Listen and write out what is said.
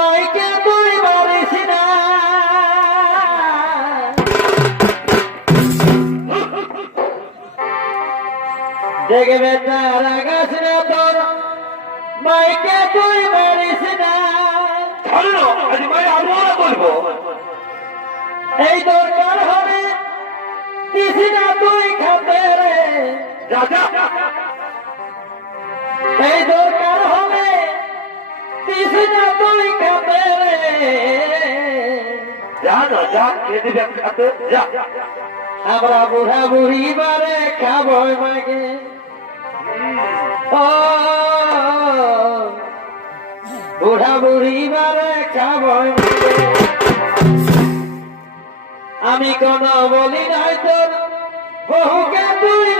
মাইকে তুই মারিস না দেখবে তারা গাছ না তোর মাইকে তুই মারিস না বলবো এই দরকার হবে কিছু না তুই খাতে রে এই দরকার হবে কিছু না তুই খাতে রে যা না যা খেয়ে দিবে খাতে যা আমরা বুড়া বুড়ি বারে খাবো মাগে ও বুড়া বুড়ি বারে খাবো মাগে আমি কোন বলি নাই তোর বহুকে তুই